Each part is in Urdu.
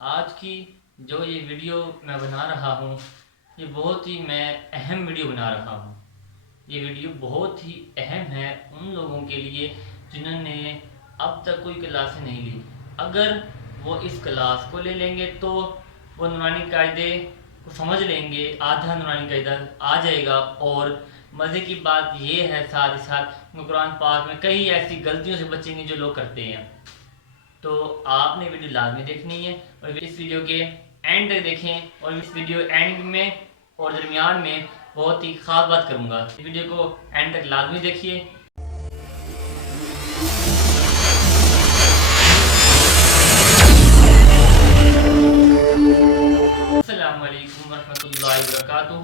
آج کی جو یہ ویڈیو میں بنا رہا ہوں یہ بہت ہی میں اہم ویڈیو بنا رہا ہوں۔ یہ ویڈیو بہت ہی اہم ہے ان لوگوں کے لیے جنہوں نے اب تک کوئی کلاسیں نہیں لی۔ اگر وہ اس کلاس کو لے لیں گے تو وہ نورانی قاعدے کو سمجھ لیں گے، آدھا نورانی قاعدہ آ جائے گا۔ اور مزے کی بات یہ ہے ساتھ ہی ساتھ قرآن پاک میں کئی ایسی غلطیوں سے بچیں گے جو لوگ کرتے ہیں۔ تو آپ نے ویڈیو لازمی دیکھنی ہے اور اس ویڈیو کے اینڈ تک دیکھیں، اور اس ویڈیو اینڈ میں اور درمیان میں بہت ہی خاص بات کروں گا۔ اس ویڈیو کو اینڈ تک لازمی دیکھیے۔ السلام علیکم ورحمۃ اللہ وبرکاتہ۔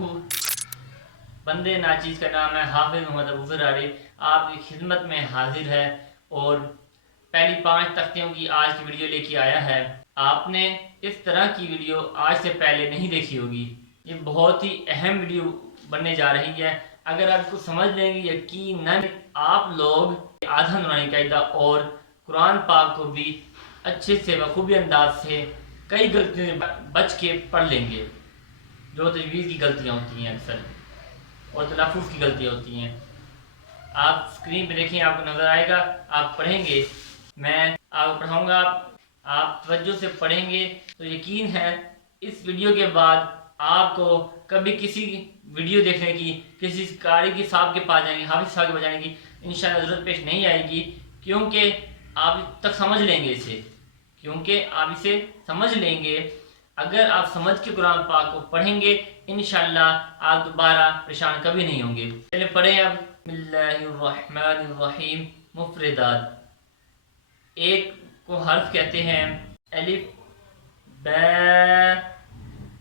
بندے ناچیز کا نام ہے حافظ محمد ابو زراری، آپ کی خدمت میں حاضر ہے اور پہلی 5 تختیوں کی آج کی ویڈیو لے کے آیا ہے۔ آپ نے اس طرح کی ویڈیو آج سے پہلے نہیں دیکھی ہوگی۔ یہ بہت ہی اہم ویڈیو بننے جا رہی ہے۔ اگر آپ کو سمجھ لیں گے یقیناً آپ لوگ آدھا نورانی قاعدہ اور قرآن پاک کو بھی اچھے سے بخوبی انداز سے کئی غلطیوں سے بچ کے پڑھ لیں گے، جو تجویز کی غلطیاں ہوتی ہیں اکثر اور تلفظ کی غلطیاں ہوتی ہیں۔ آپ اسکرین پہ دیکھیں، آپ کو نظر آئے گا، آپ پڑھیں گے، میں آپ کو پڑھاؤں گا، آپ توجہ سے پڑھیں گے تو یقین ہے اس ویڈیو کے بعد آپ کو کبھی کسی ویڈیو دیکھنے کی، کسی قاری کی صاحب کے پاس جانے کی، حافظ صاحب کے پاس جانے کی انشاءاللہ ضرورت پیش نہیں آئے گی، کیونکہ آپ تک سمجھ لیں گے آپ اسے سمجھ لیں گے۔ اگر آپ سمجھ کے قرآن پاک کو پڑھیں گے انشاءاللہ آپ دوبارہ پریشان کبھی نہیں ہوں گے۔ چلے پڑھیں اب۔ بسم اللہ الرحمن الرحیم۔ مفردات، ایک کو حرف کہتے ہیں، الف، ب،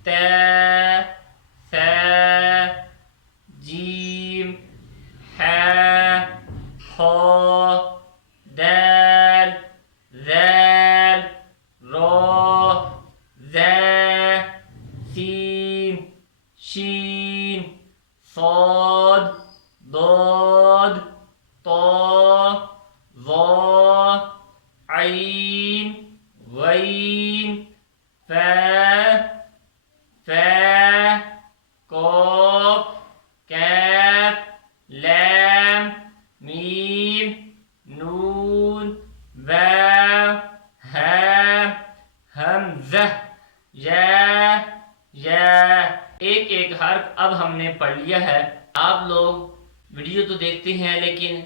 ت، ث، جیم، ح، خ، دال، ذال، را، ذ، سین، شین، صاد، ضاد، طا، ظا، عین، غین، فا، قاف، کاف، لام، میم، نون، واو، ہاء، حمزہ، یا۔ ایک ایک حرف اب ہم نے پڑھ لیا ہے۔ آپ لوگ ویڈیو تو دیکھتے ہیں لیکن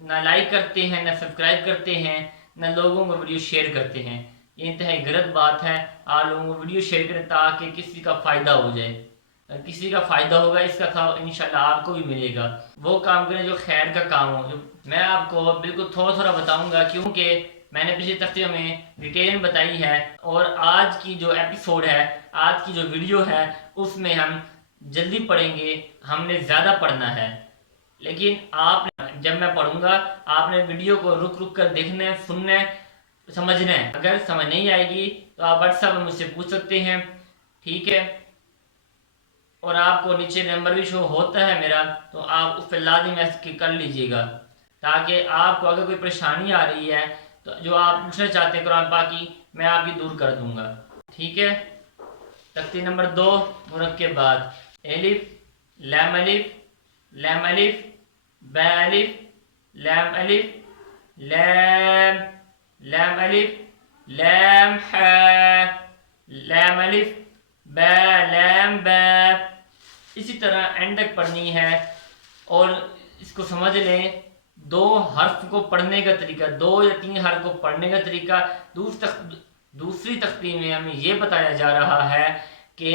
نہ لائک کرتے ہیں، نہ سبسکرائب کرتے ہیں، نہ لوگوں کو ویڈیو شیئر کرتے ہیں۔ یہ انتہائی غلط بات ہے۔ آپ لوگوں کو ویڈیو شیئر کریں تاکہ کسی کا فائدہ ہو جائے۔ کسی کا فائدہ ہوگا، اس کا ثواب انشاءاللہ آپ کو بھی ملے گا۔ وہ کام کریں جو خیر کا کام ہو۔ میں آپ کو بالکل تھوڑا تھوڑا بتاؤں گا کیونکہ میں نے پچھلی تختیوں میں ڈیٹیل میں بتائی ہے، اور آج کی جو ایپیسوڈ ہے، آج کی جو ویڈیو ہے، اس میں ہم جلدی پڑھیں گے، ہم نے زیادہ پڑھنا ہے۔ لیکن آپ نے جب میں پڑھوں گا آپ نے ویڈیو کو رک رک کر دیکھنا ہے، سننا ہے، سمجھنا ہے۔ اگر سمجھ نہیں آئے گی تو آپ واٹس ایپ میں مجھ سے پوچھ سکتے ہیں، ٹھیک ہے؟ اور آپ کو نیچے نمبر بھی شو ہوتا ہے میرا، تو آپ اس پہ لازم میسج کر لیجئے گا، تاکہ آپ کو اگر کوئی پریشانی آ رہی ہے تو جو آپ پوچھنا چاہتے ہیں قرآن پاک کی، میں آپ کی دور کر دوں گا، ٹھیک ہے؟ تختی نمبر 2، مرکبات، الف، لام الف، لام الف، با الف، لام الف، لام، لام الف، لام ح، لام الف، با، لام با۔ اسی طرح اینڈ تک پڑھنی ہے، اور اس کو سمجھ لیں، 2 حرف کو پڑھنے کا طریقہ، 2 یا 3 حرف کو پڑھنے کا طریقہ دوسری تختی میں ہمیں یہ بتایا جا رہا ہے کہ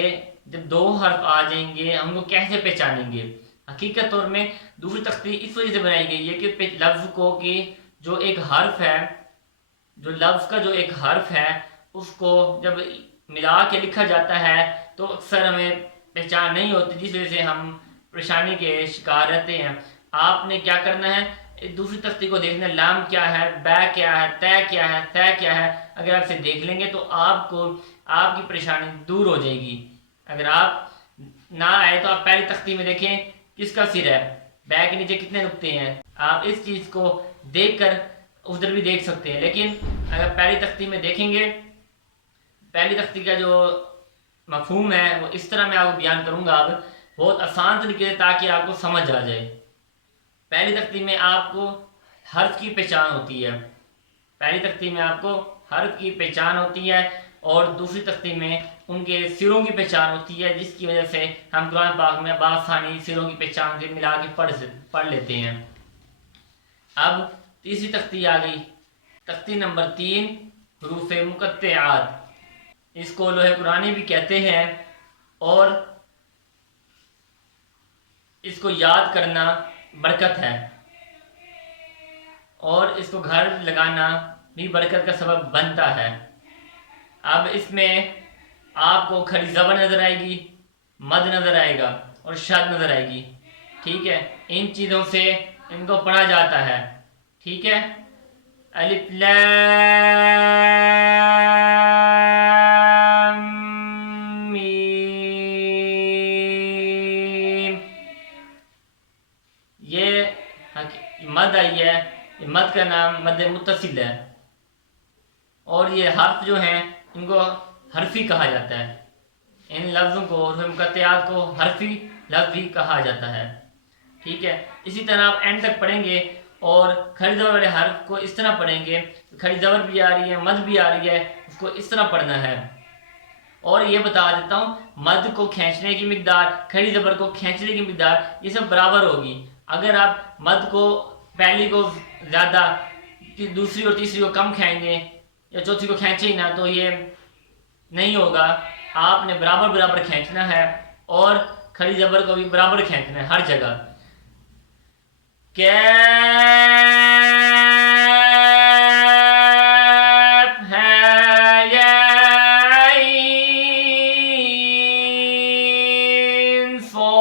جب 2 حرف آ جائیں گے ہم کو کیسے پہچانیں گے۔ حقیقت طور میں دوسری تختی اس وجہ سے بنائی گئی ہے کہ لفظ کو کہ جو ایک حرف ہے، جو لفظ کا جو ایک حرف ہے، اس کو جب ملا کے لکھا جاتا ہے تو اکثر ہمیں پہچان نہیں ہوتی، جس وجہ سے ہم پریشانی کے شکار رہتے ہیں۔ آپ نے کیا کرنا ہے، دوسری تختی کو دیکھنا ہے، لام کیا ہے، با کیا ہے، تے کیا ہے، ث کیا ہے۔ اگر آپ اسے دیکھ لیں گے تو آپ کو آپ کی پریشانی دور ہو جائے گی۔ اگر آپ نہ آئے تو آپ پہلی تختی میں دیکھیں کس کا سر ہے، با کے نیچے کتنے نقطے ہیں، آپ اس چیز کو دیکھ کر ادھر بھی دیکھ سکتے ہیں۔ لیکن اگر پہلی تختی میں دیکھیں گے پہلی تختی کا جو مفہوم ہے وہ اس طرح میں آپ کو بیان کروں گا اب بہت آسان طریقے سے تاکہ آپ کو سمجھ آ جائے۔ پہلی تختی میں آپ کو حرف کی پہچان ہوتی ہے، پہلی تختی میں آپ کو حرف کی پہچان ہوتی ہے اور دوسری تختی میں ان کے سروں کی پہچان ہوتی ہے، جس کی وجہ سے ہم قرآن پاک میں بآسانی سروں کی پہچان سے ملا کے پڑھ لیتے ہیں۔ اب تیسری تختی آ گئی، تختی نمبر 3 حروف مقطعات، اس کو لوح قرآنی بھی کہتے ہیں، اور اس کو یاد کرنا برکت ہے اور اس کو گھر لگانا بھی برکت کا سبب بنتا ہے۔ اب اس میں آپ کو کھڑی زبر نظر آئے گی، مد نظر آئے گا اور شد نظر آئے گی، ٹھیک ہے؟ ان چیزوں سے ان کو پڑھا جاتا ہے، ٹھیک ہے؟ الف لام میم، یہ مد آئی ہے، یہ مد کا نام مد متصل ہے، اور یہ حرف جو ہیں ان کو حرفی کہا جاتا ہے، ان لفظوں کو حروف مقطعات کو حرفی لفظ بھی کہا جاتا ہے، ٹھیک ہے؟ اسی طرح آپ اینڈ تک پڑھیں گے اور کھڑی زبر والے حرف کو اس طرح پڑھیں گے، کھڑی زبر بھی آ رہی ہے، مد بھی آ رہی ہے، اس کو اس طرح پڑھنا ہے۔ اور یہ بتا دیتا ہوں، مد کو کھینچنے کی مقدار، کھڑی زبر کو کھینچنے کی مقدار یہ سب برابر ہوگی۔ اگر آپ مد کو پہلی کو زیادہ، دوسری اور تیسری کو کم کھینچیں گے یا چوتھی کو کھینچے ہی نہ تو یہ نہیں ہوگا، آپ نے برابر برابر کھینچنا ہے اور کھڑی زبر کو بھی برابر کھینچنا ہے ہر جگہ۔ کیف ہے یا عین صاد،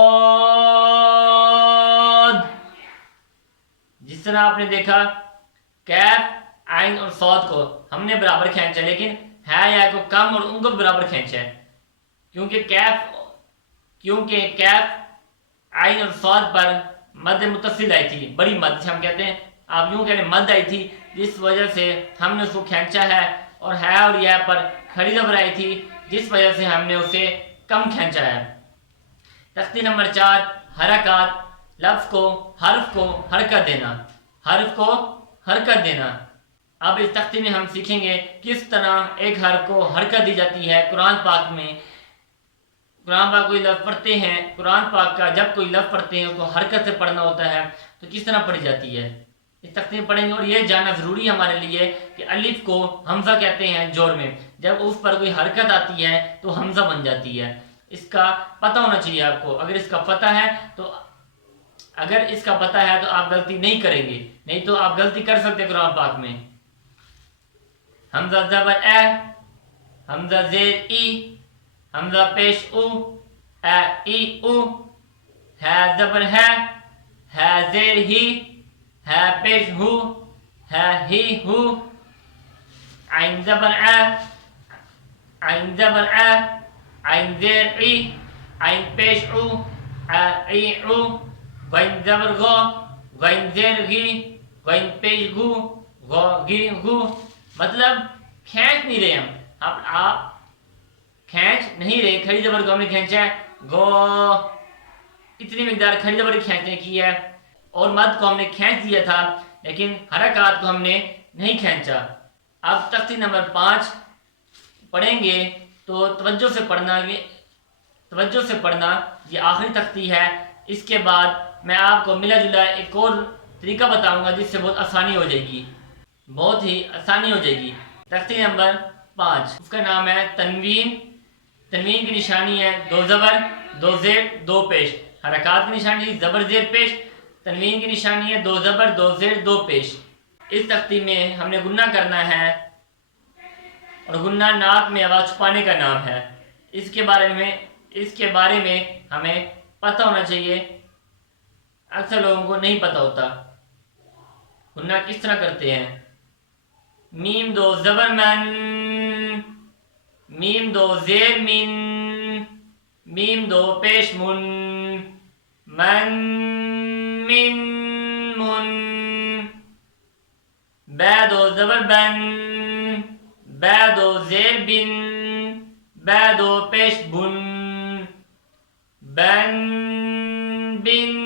جس طرح آپ نے دیکھا کیف، عین اور صاد کو ہم نے برابر کھینچا، لیکن ہے یا کو کم اور ان کو برابر کھینچا ہے، کیونکہ کیف عین اور صاد پر مد متصل آئی تھی، بڑی مد سے ہم کہتے ہیں، آپ یوں کہہ رہے ہیں مد آئی تھی، جس وجہ سے ہم نے اس کو کھینچا ہے، اور ہے اور یا پر کھڑی زبر آئی تھی جس وجہ سے ہم نے اسے کم کھینچا ہے۔ تختی نمبر 4 حرکات، لفظ کو، حرف کو حرکت دینا، حرف کو حرکت دینا۔ اب اس تختی میں ہم سیکھیں گے کس طرح ایک حرف کو حرکت دی جاتی ہے قرآن پاک میں۔ قرآن پاک کوئی لفظ پڑھتے ہیں، قرآن پاک کا جب کوئی لفظ پڑھتے ہیں اس کو حرکت سے پڑھنا ہوتا ہے تو کس طرح پڑھی جاتی ہے، اس تختی میں پڑھیں گے۔ اور یہ جاننا ضروری ہے ہمارے لیے کہ الف کو حمزہ کہتے ہیں جوڑ میں، جب اس پر کوئی حرکت آتی ہے تو حمزہ بن جاتی ہے، اس کا پتہ ہونا چاہیے آپ کو۔ اگر اس کا پتہ ہے تو آپ غلطی نہیں کریں گے، نہیں تو آپ غلطی کر سکتے قرآن پاک میں۔ حمزہ زبر اے، حمزہ زیر ای، حمزہ پیش او، اے ای او، ہے زبر ہے زیر ہی، ہے پیش ہو، ہے ہی ہو، عین زبر اے، عین زبر اے، عین زیر ای، عین پیش او، اے ای او، غین زبر غو، غین زیر غی، غین پیش غو، غو غی غو۔ مطلب کھینچ نہیں رہے آپ کھینچ نہیں رہے، کھڑی زبر کو ہم نے کھینچا ہے گو، اتنی مقدار کھڑی زبر کھینچنے کی ہے، اور مد کو ہم نے کھینچ دیا تھا لیکن حرکات کو ہم نے نہیں کھینچا۔ اب تختی نمبر 5 پڑھیں گے تو توجہ سے پڑھنا، یہ آخری تختی ہے۔ اس کے بعد میں آپ کو ملا جلا ایک اور طریقہ بتاؤں گا جس سے بہت آسانی ہو جائے گی، بہت ہی آسانی ہو جائے گی۔ تختی نمبر 5 اس کا نام ہے تنوین۔ تنوین کی نشانی ہے 2 زبر 2 زیر 2 پیش، حرکات کی نشانی زبر زیر پیش، تنوین کی نشانی ہے 2 زبر 2 زیر 2 پیش۔ اس تختی میں ہم نے گنہ کرنا ہے، اور گنہ ناک میں آواز چھپانے کا نام ہے۔ اس کے بارے میں ہمیں پتہ ہونا چاہیے، اکثر لوگوں کو نہیں پتہ ہوتا گنہ کس طرح کرتے ہیں۔ میم 2 زبر من، میم 2 زیر من، میم 2 پیش من، من من من، با 2 زبر بن، با 2 زیر بن، بید و پیش بن بن بن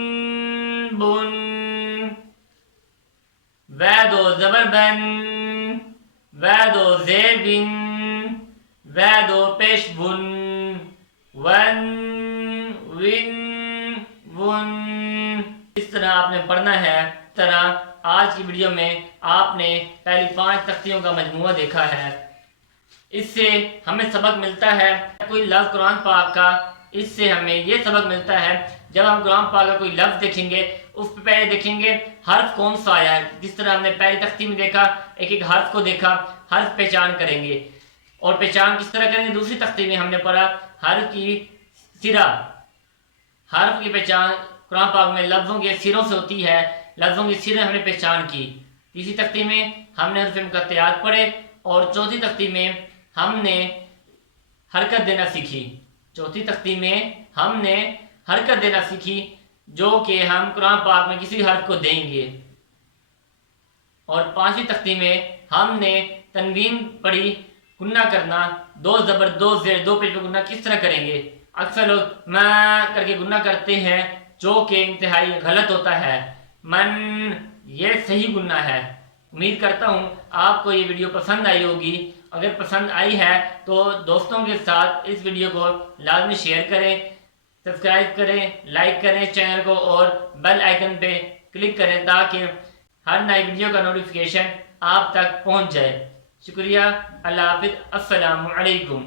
بن وید و زبر بن وید و زیر بن وید و پیش بن ون ون ون. اس طرح آپ نے پڑھنا ہے. اس طرح آج کی ویڈیو میں آپ نے پہلی 5 تختیوں کا مجموعہ دیکھا ہے. اس سے ہمیں سبق ملتا ہے کوئی لفظ قرآن پاک کا. اس سے ہمیں یہ سبق ملتا ہے جب ہم قرآن پاک کا کوئی لفظ دیکھیں گے اس پہ پہلے دیکھیں گے حرف کون سا آیا ہے. جس طرح ہم نے پہلی تختی میں دیکھا ایک ایک حرف کو دیکھا, حرف پہچان کریں گے. اور پہچان کس طرح کریں گے؟ دوسری تختی میں ہم نے پڑھا حرف کی سرا. حرف کی پہچان قرآن پاک میں لفظوں کے سروں سے ہوتی ہے. لفظوں کی سریں ہم نے پہچان کی. تیسری تختی میں ہم نے حروف مقطعات پڑھے. اور چوتھی تختی میں ہم نے حرکت دینا سیکھی. چوتھی تختی میں ہم نے حرکت دینا سیکھی جو کہ ہم قرآن پاک میں کسی حرف کو دیں گے. اور پانچویں تختی میں ہم نے تنوین پڑھی, گنہ کرنا, 2 زبر 2 زیر 2 پیش پہ گنہ کس طرح کریں گے. اکثر لوگ میں کر کے گنہ کرتے ہیں جو کہ انتہائی غلط ہوتا ہے. من یہ صحیح گنہ ہے. امید کرتا ہوں آپ کو یہ ویڈیو پسند آئی ہوگی. اگر پسند آئی ہے تو دوستوں کے ساتھ اس ویڈیو کو لازمی شیئر کریں, سبسکرائب کریں, لائک کریں چینل کو اور بیل آئیکن پہ کلک کریں تاکہ ہر نئی ویڈیو کا نوٹیفیکیشن آپ تک پہنچ جائے. شکریہ. اللہ حافظ. السلام علیکم.